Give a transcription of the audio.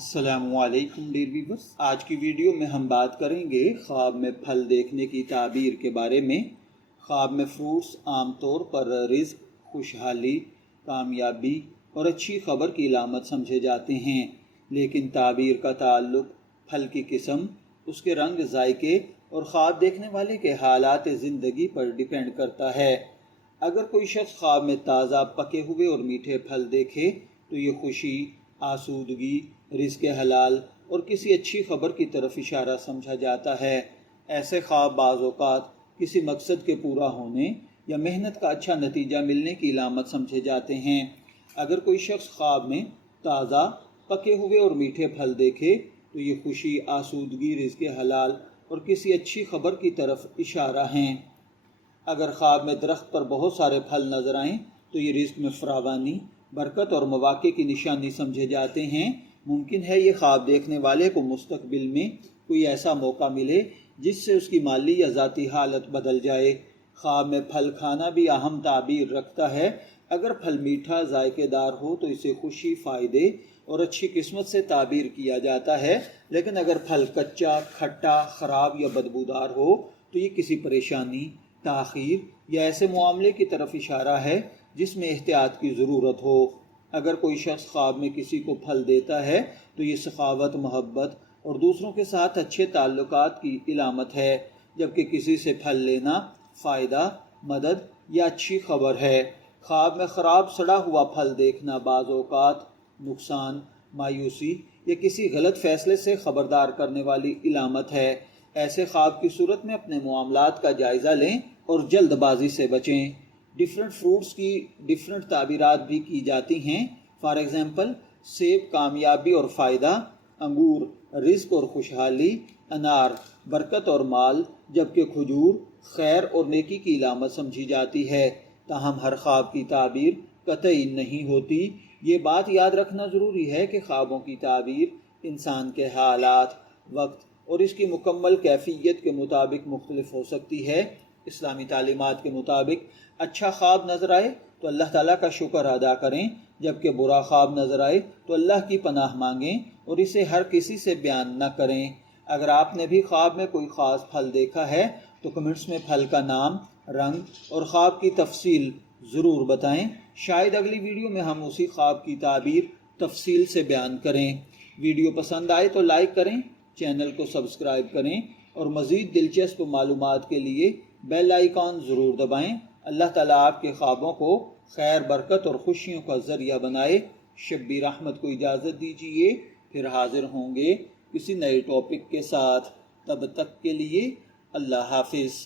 अस्सलामु अलैकुम dear viewers. आज की वीडियो में हम बात करेंगे ख्वाब में फल देखने की ताबीर के बारे में। ख्वाब में फ्रूट्स आमतौर पर रिज़्क, खुशहाली, कामयाबी और अच्छी खबर की अलामत समझे जाते हैं, लेकिन ताबीर का ताल्लुक फल की किस्म, उसके रंग, जायके और ख्वाब देखने वाले के हालात ज़िंदगी पर डिपेंड करता है। अगर कोई शख्स ख्वाब में ताज़ा, पके हुए और मीठे फल देखे तो ये खुशी, आसूदगी, रिज़्क़ हलाल और किसी अच्छी खबर की तरफ इशारा समझा जाता है। ऐसे ख्वाब बाज़ औक़ात किसी मकसद के पूरा होने या मेहनत का अच्छा नतीजा मिलने की अलामत समझे जाते हैं। अगर कोई शख्स ख्वाब में ताज़ा, पके हुए और मीठे फल देखे तो ये खुशी, आसूदगी, रिज़्क़ हलाल और किसी अच्छी खबर की तरफ इशारा हैं। अगर ख्वाब में दरख्त पर बहुत सारे फल नज़र आएँ तो ये रिज़्क़ में फरावानी, बरकत और मौक़े की निशानी समझे जाते हैं। मुमकिन है ये ख्वाब देखने वाले को मुस्तक़बिल में कोई ऐसा मौका मिले जिससे उसकी माली या ज़ाती हालत बदल जाए। ख्वाब में फल खाना भी अहम ताबीर रखता है। अगर फल मीठा, जायकेदार हो तो इसे खुशी, फ़ायदे और अच्छी किस्मत से ताबीर किया जाता है, लेकिन अगर फल कच्चा, खट्टा, ख़राब या बदबूदार हो तो ये किसी परेशानी, ताख़ीर या ऐसे मामले की तरफ इशारा है जिसमें एहतियात की ज़रूरत हो। अगर कोई शख्स ख्वाब में किसी को फल देता है तो ये सखावत, मोहब्बत और दूसरों के साथ अच्छे ताल्लुकात की इलामत है, जबकि किसी से फल लेना फ़ायदा, मदद या अच्छी खबर है। ख्वाब में ख़राब, सड़ा हुआ फल देखना बाज़ औक़ात नुकसान, मायूसी या किसी गलत फ़ैसले से ख़बरदार करने वाली इलामत है। ऐसे ख्वाब की सूरत में अपने मामलात का जायज़ा लें और जल्दबाजी से बचें। डिफरेंट फ्रूट्स की डिफरेंट ताबीरात भी की जाती हैं। फॉर एग्ज़ाम्पल, सेब कामयाबी और फ़ायदा, अंगूर रिज़्क़ और खुशहाली, अनार बरकत और माल, जबकि खजूर खैर और नेकी की इलामत समझी जाती है। ताहम हर ख्वाब की ताबीर कतई नहीं होती। ये बात याद रखना ज़रूरी है कि ख्वाबों की ताबीर इंसान के हालात, वक्त और इसकी मुकम्मल कैफियत के मुताबिक मुख्तलिफ हो सकती है। इस्लामी तालीमात के मुताबिक अच्छा ख्वाब नज़र आए तो अल्लाह ताला का शुक्र अदा करें, जबकि बुरा ख्वाब नज़र आए तो अल्लाह की पनाह मांगें और इसे हर किसी से बयान न करें। अगर आपने भी ख्वाब में कोई ख़ास फल देखा है तो कमेंट्स में फल का नाम, रंग और ख्वाब की तफसील ज़रूर बताएं। शायद अगली वीडियो में हम उसी ख्वाब की ताबीर तफसील से बयान करें। वीडियो पसंद आए तो लाइक करें, चैनल को सब्सक्राइब करें और मज़ीद दिलचस्प मालूमात के लिए बेल आइकॉन ज़रूर दबाएं। अल्लाह ताला आपके ख्वाबों को खैर, बरकत और खुशियों का ज़रिया बनाए। शब्बीर अहमद को इजाज़त दीजिए, फिर हाजिर होंगे किसी नए टॉपिक के साथ। तब तक के लिए अल्लाह हाफिज़।